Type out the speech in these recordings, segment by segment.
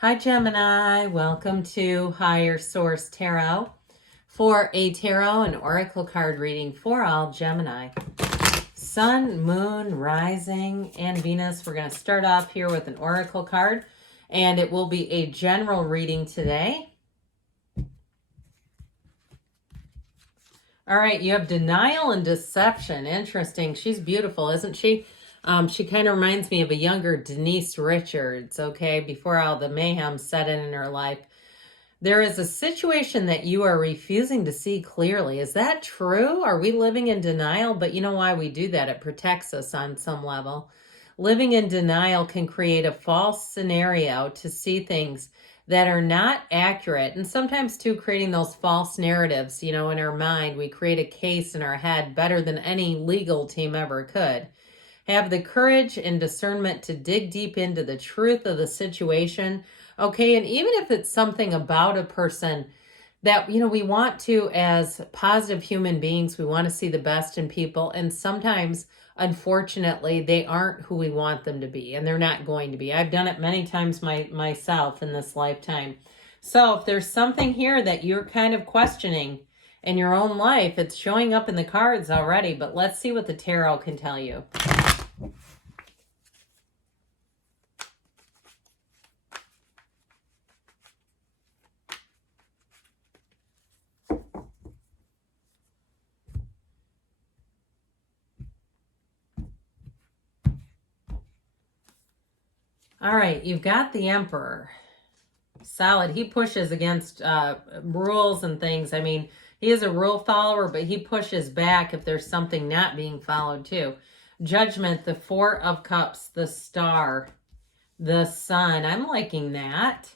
Hi, Gemini. Welcome to Higher Source Tarot for a tarot and oracle card reading for all Gemini. Sun, Moon, Rising, and Venus. We're going to start off here with an oracle card, and it will be a general reading today. All right, you have denial and deception. Interesting. She's beautiful, isn't she? She kind of reminds me of a younger Denise Richards, okay, before all the mayhem set in her life. There is a situation that you are refusing to see clearly. Is that true? Are we living in denial? But you know why we do that? It protects us on some level. Living in denial can create a false scenario to see things that are not accurate. And sometimes too, creating those false narratives, in our mind, we create a case in our head better than any legal team ever could. Have the courage and discernment to dig deep into the truth of the situation. Okay, and even if it's something about a person that, we want to, as positive human beings, we want to see the best in people. And sometimes, unfortunately, they aren't who we want them to be, and they're not going to be. I've done it many times myself in this lifetime. So if there's something here that you're kind of questioning in your own life, it's showing up in the cards already, but let's see what the tarot can tell you. All right, you've got the Emperor. Solid. He pushes against rules and things. I mean, he is a rule follower, but he pushes back if there's something not being followed too. Judgment, the Four of Cups, the Star, the Sun. I'm liking that.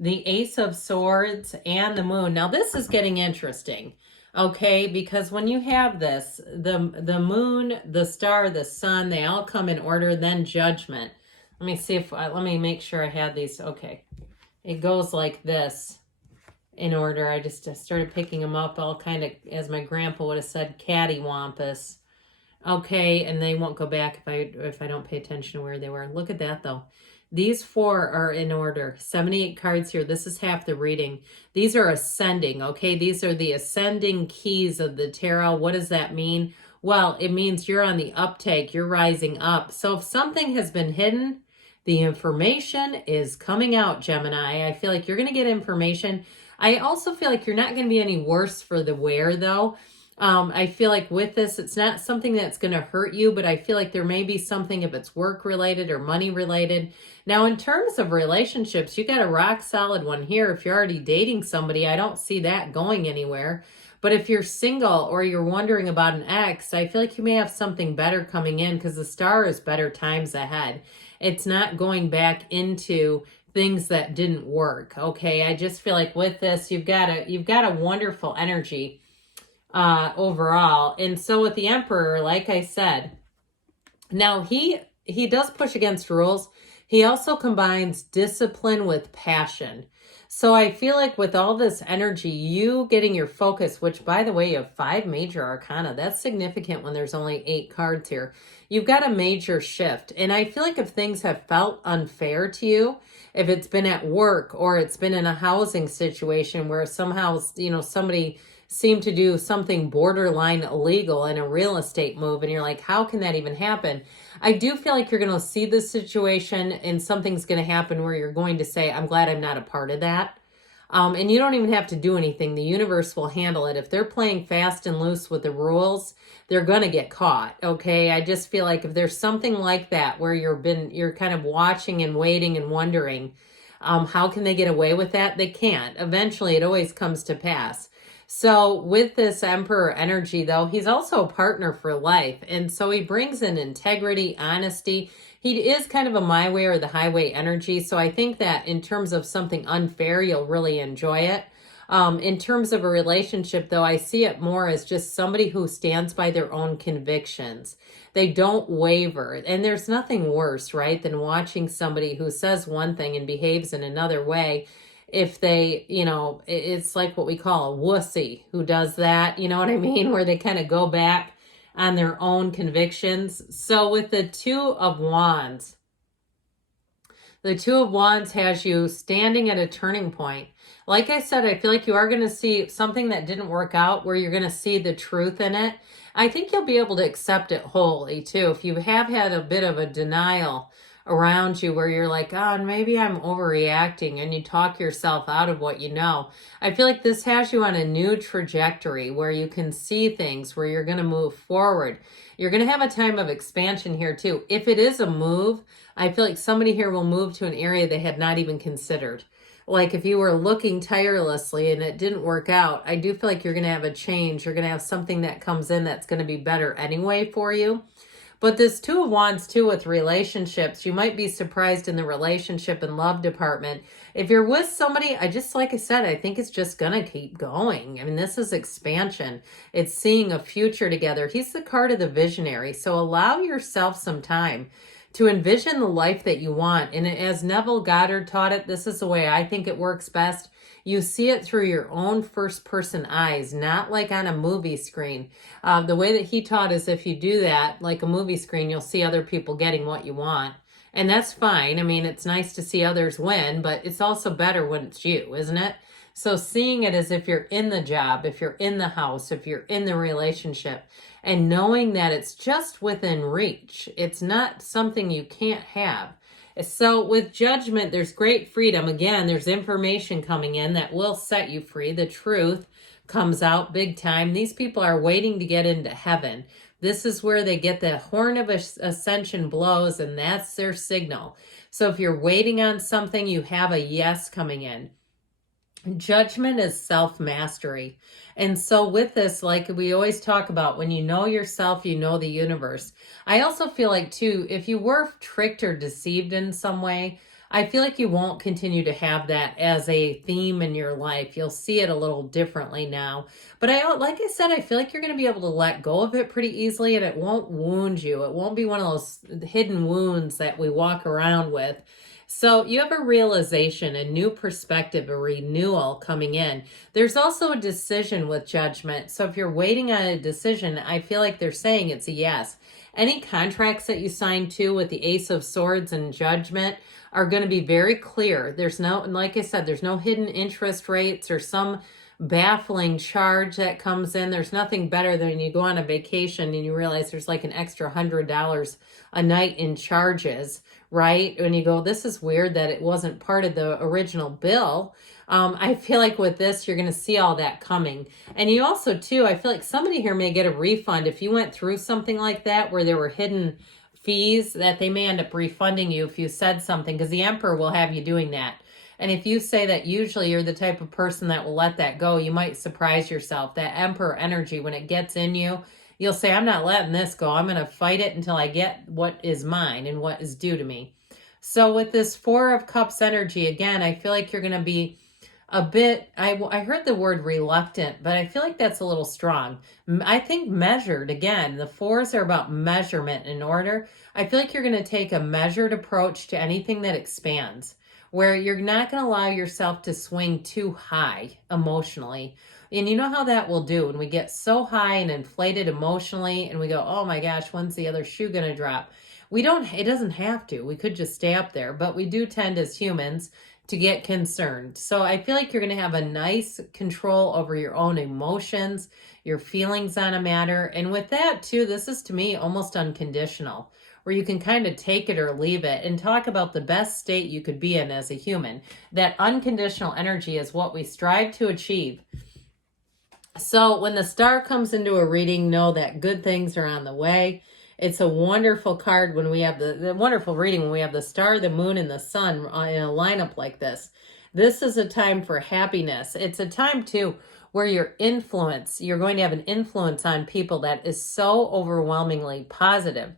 The Ace of Swords and the Moon. Now this is getting interesting. Okay, because when you have this, the Moon, the Star, the Sun, they all come in order, then Judgment. Let me see if, let me make sure I had these. Okay. It goes like this in order. I just started picking them up all kind of, as my grandpa would have said, cattywampus. Okay, and they won't go back if I don't pay attention to where they were. Look at that, though. These four are in order. 78 cards here. This is half the reading. These are ascending, okay? These are the ascending keys of the tarot. What does that mean? Well, it means you're on the uptake. You're rising up. So if something has been hidden, the information is coming out, Gemini. I feel like you're going to get information. I also feel like you're not going to be any worse for the wear, though. I feel like with this, it's not something that's going to hurt you, but I feel like there may be something if it's work related or money related. Now, in terms of relationships, you got a rock solid one here. If you're already dating somebody, I don't see that going anywhere. But if you're single or you're wondering about an ex, I feel like you may have something better coming in because the Star is better times ahead. It's not going back into things that didn't work. Okay, I just feel like with this, you've got a wonderful energy overall. And so with the Emperor, like I said, now he does push against rules. He also combines discipline with passion. So I feel like with all this energy, you getting your focus, which by the way, you have 5 major arcana. That's significant when there's only 8 cards here. You've got a major shift. And I feel like if things have felt unfair to you, if it's been at work or it's been in a housing situation where somehow, somebody seemed to do something borderline illegal in a real estate move, and you're like, how can that even happen? I do feel like you're going to see this situation and something's going to happen where you're going to say, I'm glad I'm not a part of that. And you don't even have to do anything. The universe will handle it. If they're playing fast and loose with the rules, they're going to get caught. Okay. I just feel like if there's something like that where you're kind of watching and waiting and wondering, how can they get away with that? They can't. Eventually, it always comes to pass. So with this Emperor energy, though, he's also a partner for life. And so he brings in integrity, honesty. He is kind of a my way or the highway energy. So I think that in terms of something unfair, you'll really enjoy it. In terms of a relationship, though, I see it more as just somebody who stands by their own convictions. They don't waver. And there's nothing worse, right, than watching somebody who says one thing and behaves in another way. If they, it's like what we call a wussy who does that, you know what I mean? Where they kind of go back on their own convictions. So with the 2 of Wands, The Two of Wands has you standing at a turning point. Like I said, I feel like you are going to see something that didn't work out where you're going to see the truth in it. I think you'll be able to accept it wholly too. If you have had a bit of a denial around you where you're like, oh, maybe I'm overreacting, and you talk yourself out of what you know. I feel like this has you on a new trajectory where you can see things, where you're going to move forward. You're going to have a time of expansion here too. If it is a move, I feel like somebody here will move to an area they had not even considered. Like if you were looking tirelessly and it didn't work out, I do feel like you're going to have a change. You're going to have something that comes in that's going to be better anyway for you. But this Two of Wands too with relationships, you might be surprised in the relationship and love department. If you're with somebody, like I said, I think it's just going to keep going. I mean, this is expansion. It's seeing a future together. He's the card of the visionary. So allow yourself some time to envision the life that you want. And as Neville Goddard taught it, this is the way I think it works best. You see it through your own first person eyes, not like on a movie screen. The way that he taught is if you do that, like a movie screen, you'll see other people getting what you want. And that's fine. I mean, it's nice to see others win, but it's also better when it's you, isn't it? So seeing it as if you're in the job, if you're in the house, if you're in the relationship, and knowing that it's just within reach. It's not something you can't have. So with Judgment, there's great freedom. Again, there's information coming in that will set you free. The truth comes out big time. These people are waiting to get into heaven. This is where they get the horn of ascension blows, and that's their signal. So if you're waiting on something, you have a yes coming in. Judgment is self-mastery. And so with this, like we always talk about, when you know yourself, you know the universe. I also feel like too, if you were tricked or deceived in some way, I feel like you won't continue to have that as a theme in your life. You'll see it a little differently now. But like I said, I feel like you're going to be able to let go of it pretty easily, and it won't wound you. It won't be one of those hidden wounds that we walk around with. So you have a realization, a new perspective, a renewal coming in. There's also a decision with Judgment. So if you're waiting on a decision, I feel like they're saying it's a yes. Any contracts that you sign to with the Ace of Swords and Judgment are going to be very clear. There's no, like I said, there's no hidden interest rates or some baffling charge that comes in. There's nothing better than you go on a vacation and you realize there's like an extra $100 a night in charges, right? When you go, this is weird that it wasn't part of the original bill. I feel like with this, you're going to see all that coming. And you also, too, I feel like somebody here may get a refund. If you went through something like that where there were hidden fees, that they may end up refunding you if you said something, because the Emperor will have you doing that. And if you say that usually you're the type of person that will let that go, you might surprise yourself. That Emperor energy, when it gets in you, you'll say, I'm not letting this go. I'm going to fight it until I get what is mine and what is due to me. So with this Four of Cups energy, again, I feel like you're going to be a bit, I heard the word reluctant, but I feel like that's a little strong. I think measured, again, the fours are about measurement and order. I feel like you're going to take a measured approach to anything that expands, where you're not going to allow yourself to swing too high emotionally. And you know how that will do when we get so high and inflated emotionally and we go, oh my gosh, when's the other shoe going to drop? It doesn't have to. We could just stay up there, but we do tend as humans to get concerned. So I feel like you're going to have a nice control over your own emotions, your feelings on a matter. And with that too, this is to me almost unconditional, where you can kind of take it or leave it and talk about the best state you could be in as a human. That unconditional energy is what we strive to achieve. So when the star comes into a reading, know that good things are on the way. It's a wonderful card when we have the wonderful reading when we have the star, the moon, and the sun in a lineup like this. This is a time for happiness. It's a time too where you're going to have an influence on people that is so overwhelmingly positive.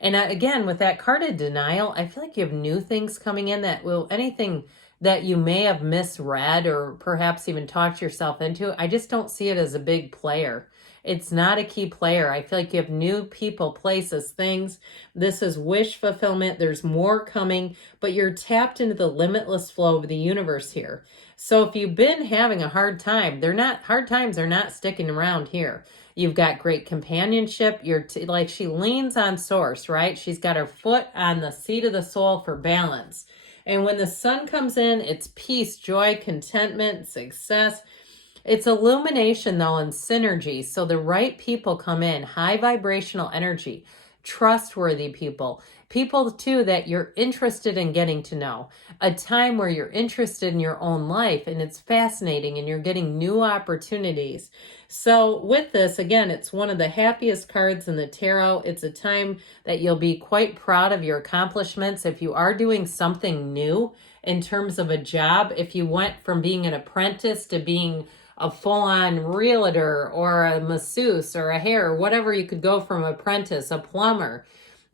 And again, with that card of denial, I feel like you have new things coming in that will, anything that you may have misread or perhaps even talked yourself into, I just don't see it as a big player. It's not a key player. I feel like you have new people, places, things. This is wish fulfillment. There's more coming, but you're tapped into the limitless flow of the universe here. So if you've been having a hard time, hard times are not sticking around here. You've got great companionship. Like she leans on source, right? She's got her foot on the seat of the soul for balance. And when the sun comes in, it's peace, joy, contentment, success. It's illumination, though, and synergy. So the right people come in, high vibrational energy, trustworthy people, people, too, that you're interested in getting to know. A time where you're interested in your own life, and it's fascinating, and you're getting new opportunities. So with this, again, it's one of the happiest cards in the tarot. It's a time that you'll be quite proud of your accomplishments. If you are doing something new in terms of a job, if you went from being an apprentice to being a full-on realtor or a masseuse or a hair, whatever, you could go from apprentice, a plumber.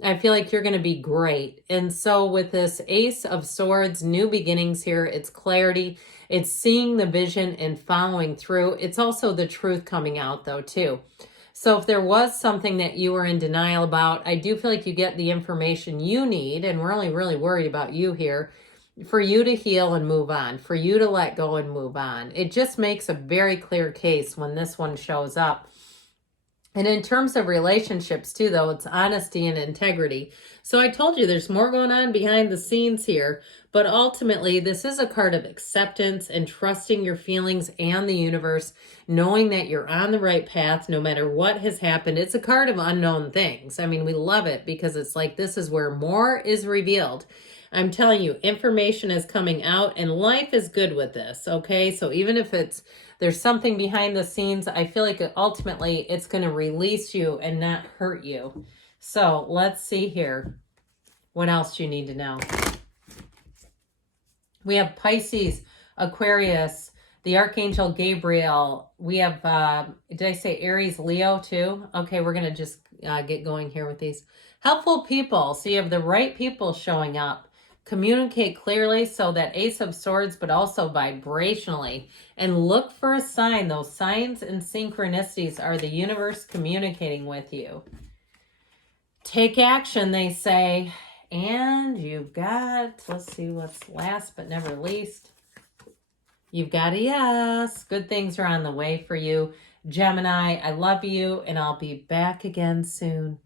I feel like you're going to be great. And so with this Ace of Swords, new beginnings here, it's clarity, it's seeing the vision and following through. It's also the truth coming out, though, too. So if there was something that you were in denial about, I do feel like you get the information you need, and we're only really worried about you here, for you to heal and move on, for you to let go and move on. It just makes a very clear case when this one shows up. And in terms of relationships too, though, it's honesty and integrity. So I told you there's more going on behind the scenes here, but ultimately this is a card of acceptance and trusting your feelings and the universe, knowing that you're on the right path no matter what has happened. It's a card of unknown things. I mean, we love it because it's like this is where more is revealed. I'm telling you, information is coming out and life is good with this, okay? So even if there's something behind the scenes, I feel like ultimately it's going to release you and not hurt you. So let's see here. What else do you need to know? We have Pisces, Aquarius, the Archangel Gabriel. We have, did I say Aries, Leo too? Okay, we're going to just get going here with these. Helpful people. So you have the right people showing up. Communicate clearly, so that Ace of Swords, but also vibrationally. And look for a sign. Those signs and synchronicities are the universe communicating with you. Take action, they say. And you've got, let's see what's last but never least. You've got a yes. Good things are on the way for you. Gemini, I love you, and I'll be back again soon.